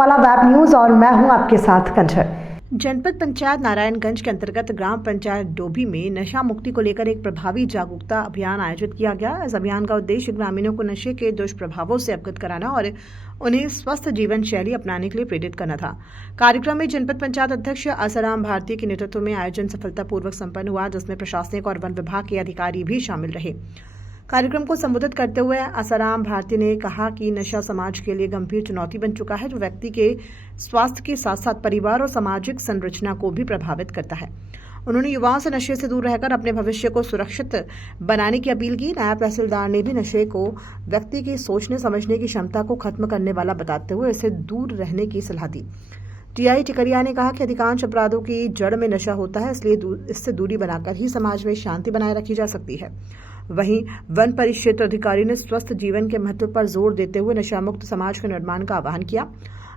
वाला web news और मैं हूं आपके साथ कंचन। जनपद पंचायत नारायणगंज के अंतर्गत ग्राम पंचायत डोभी में नशा मुक्ति को लेकर एक प्रभावी जागरूकता अभियान आयोजित किया गया। इस अभियान का उद्देश्य ग्रामीणों को नशे के दुष्प्रभावों से अवगत कराना और उन्हें स्वस्थ जीवन शैली अपनाने के लिए प्रेरित करना था। कार्यक्रम में जनपद पंचायत अध्यक्ष आसाराम भारती के नेतृत्व में आयोजन सफलतापूर्वक संपन्न हुआ, जिसमें प्रशासनिक और वन विभाग के अधिकारी भी शामिल रहे। कार्यक्रम को संबोधित करते हुए आसाराम भारती ने कहा कि नशा समाज के लिए गंभीर चुनौती बन चुका है, जो व्यक्ति के स्वास्थ्य के साथ साथ परिवार और सामाजिक संरचना को भी प्रभावित करता है। उन्होंने युवाओं से नशे से दूर रहकर अपने भविष्य को सुरक्षित बनाने की अपील की। नायब तहसीलदार ने भी नशे को व्यक्ति की सोचने समझने की क्षमता को खत्म करने वाला बताते हुए इससे दूर रहने की सलाह दी। टीआई टिकरिया ने कहा कि अधिकांश अपराधों की जड़ में नशा होता है, इसलिए इससे दूरी बनाकर ही समाज में शांति बनाए रखी जा सकती है। वहीं वन परिक्षेत्र अधिकारी ने स्वस्थ जीवन के महत्व पर जोर देते हुए नशा मुक्त समाज के निर्माण का आह्वान किया।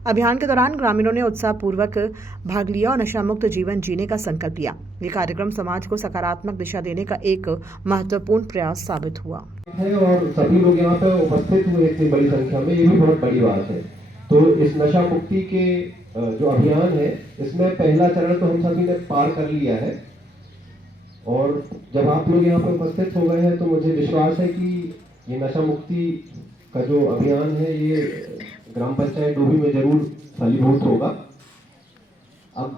अभियान के दौरान ग्रामीणों ने उत्साहपूर्वक भाग लिया और नशा मुक्त जीवन जीने का संकल्प लिया। ये कार्यक्रम समाज को सकारात्मक दिशा देने का एक महत्वपूर्ण प्रयास साबित हुआ और सभी लोग यहाँ पे उपस्थित हुए इतनी बड़ी संख्या में, ये भी बहुत बड़ी बात है। तो इस नशा मुक्ति के जो अभियान है, इसमें पहला चरण तो हम सभी ने पार कर लिया है और जब आप लोग यहाँ पर उपस्थित हो गए हैं तो मुझे विश्वास है कि ये नशा मुक्ति का जो अभियान है ये ग्राम पंचायत डोभी में जरूर फलीभूत होगा। अब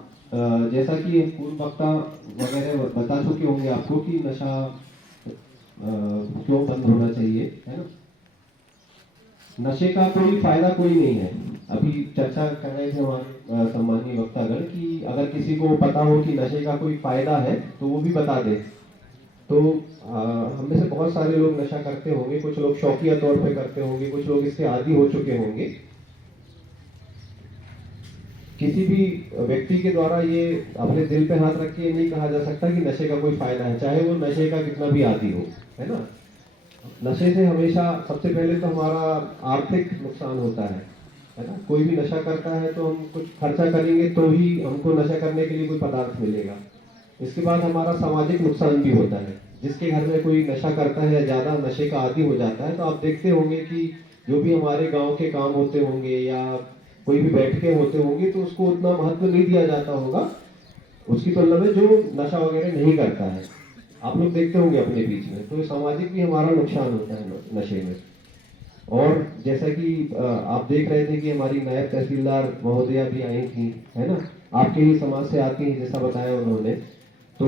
जैसा कि पूर्व वक्ता वगैरह बता चुके होंगे आपको कि नशा क्यों बंद होना चाहिए, है ना। नशे का कोई फायदा कोई नहीं है। अभी चर्चा कर रहे थे हमारे सम्मानीय वक्तागण कि अगर किसी को पता हो कि नशे का कोई फायदा है तो वो भी बता दे। तो हम में से बहुत सारे लोग नशा करते होंगे, कुछ लोग शौकिया तौर पे करते होंगे, कुछ लोग इसके आदी हो चुके होंगे। किसी भी व्यक्ति के द्वारा ये अपने दिल पे हाथ रख के नहीं कहा जा सकता कि नशे का कोई फायदा है, चाहे वो नशे का कितना भी आदी हो, है ना। नशे से हमेशा सबसे पहले तो हमारा आर्थिक नुकसान होता है ना। कोई भी नशा करता है तो हम कुछ खर्चा करेंगे तो ही हमको नशा करने के लिए कोई पदार्थ मिलेगा। इसके बाद हमारा सामाजिक नुकसान भी होता है। जिसके घर में कोई नशा करता है, ज्यादा नशे का आदी हो जाता है, तो आप देखते होंगे कि जो भी हमारे गांव के काम होते होंगे या कोई भी बैठके होते होंगे तो उसको उतना महत्व नहीं दिया जाता होगा उसकी तुलना में जो नशा वगैरह नहीं करता है। आप लोग देखते होंगे अपने बीच में, तो सामाजिक भी हमारा नुकसान होता है नशे में। और जैसा कि आप देख रहे थे कि हमारी नायब तहसीलदार महोदया भी आई थी, है ना, आपके ही समाज से आती हैं जैसा बताया उन्होंने। तो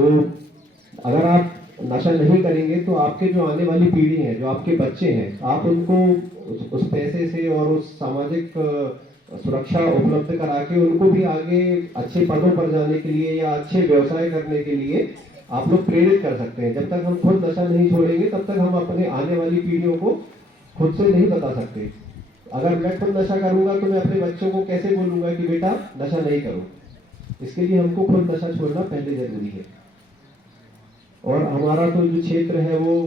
अगर आप नशा नहीं करेंगे तो आपके जो आने वाली पीढ़ी है, जो आपके बच्चे हैं, आप उनको उस पैसे से और उस सामाजिक सुरक्षा उपलब्ध करा के उनको भी आगे अच्छे पदों पर जाने के लिए या अच्छे व्यवसाय करने के लिए आप लोग प्रेरित कर सकते हैं। जब तक हम खुद नशा नहीं छोड़ेंगे तब तक हम अपने आने वाली पीढ़ियों को खुद से नहीं बता सकते। अगर मैं खुद नशा करूंगा तो मैं अपने बच्चों को कैसे बोलूंगा कि बेटा नशा नहीं करो। इसके लिए हमको खुद नशा छोड़ना पहले जरूरी है। और हमारा तो जो क्षेत्र है वो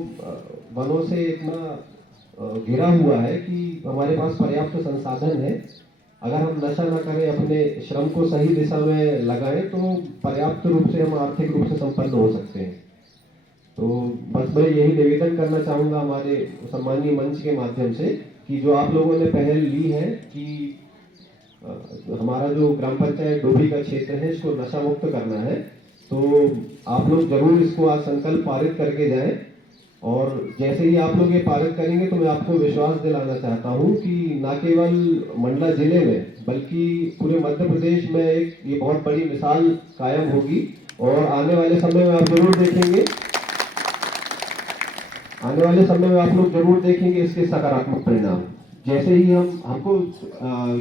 वनों से इतना घिरा हुआ है कि हमारे पास पर्याप्त संसाधन है। अगर हम नशा न करें, अपने श्रम को सही दिशा में लगाएं तो पर्याप्त रूप से हम आर्थिक रूप से संपन्न हो सकते हैं। तो बस मैं यही निवेदन करना चाहूँगा हमारे सम्मानीय मंच के माध्यम से कि जो आप लोगों ने पहल ली है कि हमारा जो ग्राम पंचायत डोभी का क्षेत्र है इसको नशा मुक्त करना है, तो आप लोग जरूर इसको आज संकल्प पारित करके जाएं। और जैसे ही आप लोग ये पारित करेंगे तो मैं आपको विश्वास दिलाना चाहता हूँ कि न केवल मंडला जिले में बल्कि पूरे मध्य प्रदेश में एक ये बहुत बड़ी मिसाल कायम होगी। और आने वाले समय में आप जरूर देखेंगे, आने वाले समय में आप लोग जरूर देखेंगे इसके सकारात्मक परिणाम। जैसे ही हमको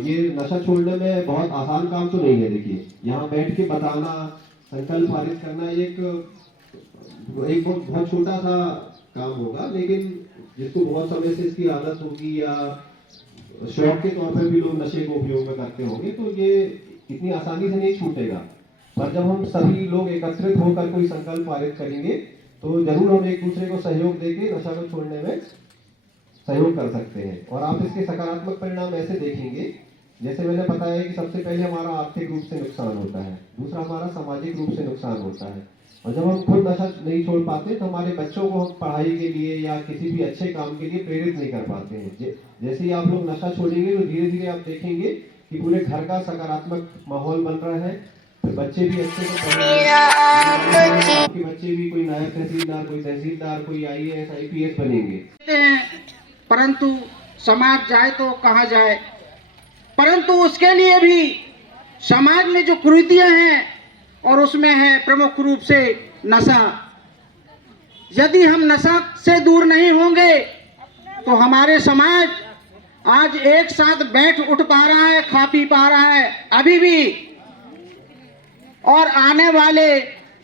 ये नशा छोड़ने में बहुत आसान काम तो नहीं है। देखिए, यहाँ बैठ के बताना, संकल्प पारित करना एक बहुत छोटा सा काम होगा, लेकिन जिसको बहुत समय से इसकी आदत होगी या शौक के तौर पर भी लोग नशे को उपयोग में करते होंगे तो ये इतनी आसानी से नहीं छूटेगा। पर जब हम सभी लोग एकत्रित होकर कोई संकल्प पारित करेंगे तो जरूर हम एक दूसरे को सहयोग देके नशा को छोड़ने में सहयोग कर सकते हैं। और आप इसके सकारात्मक परिणाम ऐसे देखेंगे, जैसे मैंने बताया कि सबसे पहले हमारा आर्थिक रूप से नुकसान होता है, दूसरा हमारा सामाजिक रूप से नुकसान होता है। और जब हम खुद नशा नहीं छोड़ पाते तो हमारे बच्चों को हम पढ़ाई के लिए या किसी भी अच्छे काम के लिए प्रेरित नहीं कर पाते हैं। जैसे ही आप लोग नशा छोड़ेंगे तो धीरे धीरे आप देखेंगे कि पूरे घर का सकारात्मक माहौल बन रहा है, फिर बच्चे भी अच्छे से पढ़ रहे हैं कि बच्चे भी कोई नायब तहसीलदार, कोई तहसीलदार, कोई IAS IPS बनेंगे। परंतु समाज जाए तो कहाँ जाए, परंतु उसके लिए भी समाज में जो कुरीतियां हैं और उसमें है प्रमुख रूप से नशा। यदि हम नशा से दूर नहीं होंगे तो हमारे समाज आज एक साथ बैठ उठ पा रहा है, खा पी पा रहा है अभी भी, और आने वाले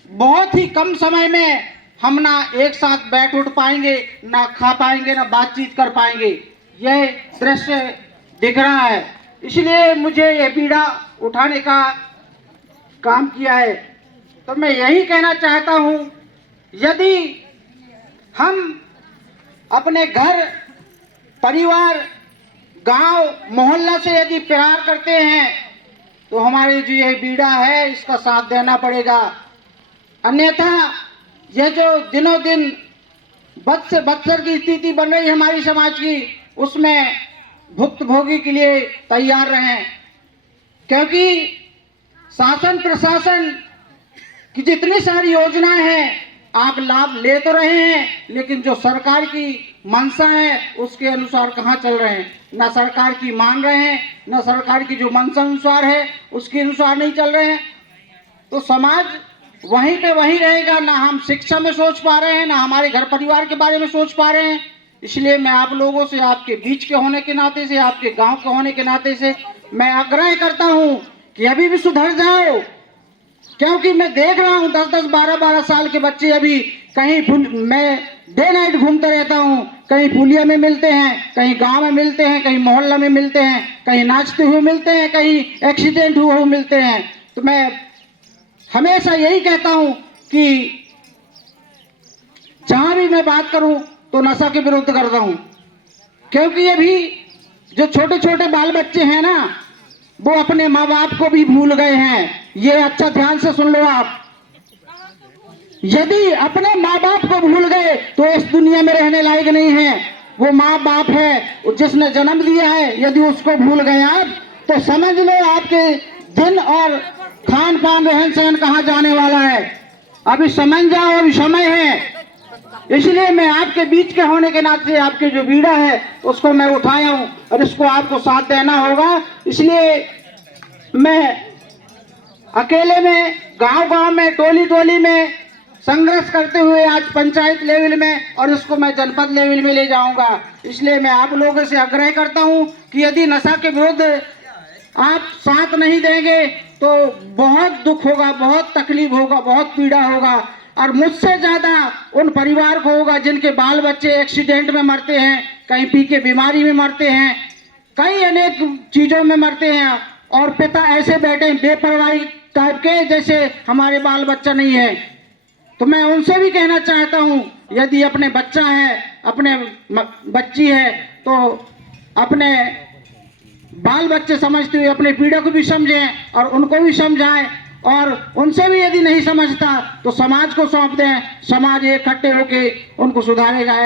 बहुत ही कम समय में हम ना एक साथ बैठ उठ पाएंगे, ना खा पाएंगे, ना बातचीत कर पाएंगे। यह दृश्य दिख रहा है। इसलिए मुझे ये पीड़ा उठाने का काम किया है। तो मैं यही कहना चाहता हूँ, यदि हम अपने घर परिवार गांव मोहल्ला से यदि प्यार करते हैं तो हमारी जो ये पीड़ा है इसका साथ देना पड़ेगा। अन्यथा ये जो दिनों दिन बद से बदतर की स्थिति बन रही है हमारी समाज की, उसमें भुक्तभोगी के लिए तैयार रहें, क्योंकि शासन प्रशासन की जितनी सारी योजनाएं हैं आप लाभ ले तो रहे हैं, लेकिन जो सरकार की मंशा है उसके अनुसार कहाँ चल रहे हैं। ना सरकार की मान रहे हैं, ना सरकार की जो मंशा अनुसार है उसके अनुसार नहीं चल रहे हैं। तो समाज वहीं पे वहीं रहेगा। ना हम शिक्षा में सोच पा रहे हैं, ना हमारे घर परिवार के बारे में सोच पा रहे हैं। इसलिए मैं आप लोगों से, आपके बीच के होने के नाते से, आपके गांव के होने के नाते से मैं आग्रह करता हूं कि अभी भी सुधर जाओ, क्योंकि मैं देख रहा हूं 10-10, 12-12 साल के बच्चे अभी कहीं, मैं डे नाइट घूमता रहता हूं, कहीं पुलिया में मिलते हैं, कहीं गांव में मिलते हैं, कहीं मोहल्ला में मिलते हैं, कहीं नाचते हुए मिलते हैं, कहीं एक्सीडेंट हुए मिलते हैं। तो मैं हमेशा यही कहता हूं कि जहां भी मैं बात करूं तो नशा के विरुद्ध करता हूं, क्योंकि अभी जो छोटे छोटे बाल बच्चे हैं ना, वो अपने माँ बाप को भी भूल गए हैं। ये अच्छा ध्यान से सुन लो आप। यदि अपने माँ बाप को भूल गए तो इस दुनिया में रहने लायक नहीं है। वो माँ बाप है जिसने जन्म दिया है, यदि उसको भूल गए आप तो समझ लो आपके दिन और खान पान रहन सहन कहाँ जाने वाला है। अभी समझ जाओ, अभी समय है। इसलिए मैं आपके बीच के होने के नाते आपके जो पीड़ा है उसको मैं उठाया हूं और इसको आपको साथ देना होगा। इसलिए मैं अकेले में, गांव गांव में, टोली टोली में संघर्ष करते हुए आज पंचायत लेवल में और इसको मैं जनपद लेवल में ले जाऊंगा। इसलिए मैं आप लोगों से आग्रह करता हूं कि यदि नशा के विरुद्ध आप साथ नहीं देंगे तो बहुत दुख होगा, बहुत तकलीफ होगा, बहुत पीड़ा होगा। और मुझसे ज्यादा उन परिवार को होगा जिनके बाल बच्चे एक्सीडेंट में मरते हैं, कहीं पी के बीमारी में मरते हैं, कई अनेक चीजों में मरते हैं, और पिता ऐसे बैठे बेपरवाही टाइप के जैसे हमारे बाल बच्चा नहीं है। तो मैं उनसे भी कहना चाहता हूं, यदि अपने बच्चा है, अपने बच्ची है, तो अपने बाल बच्चे समझते हुए अपने पीड़ा को भी समझें और उनको भी समझाएं, और उनसे भी यदि नहीं समझता तो समाज को सौंप दें। समाज इकट्ठे होके उनको सुधारेगा।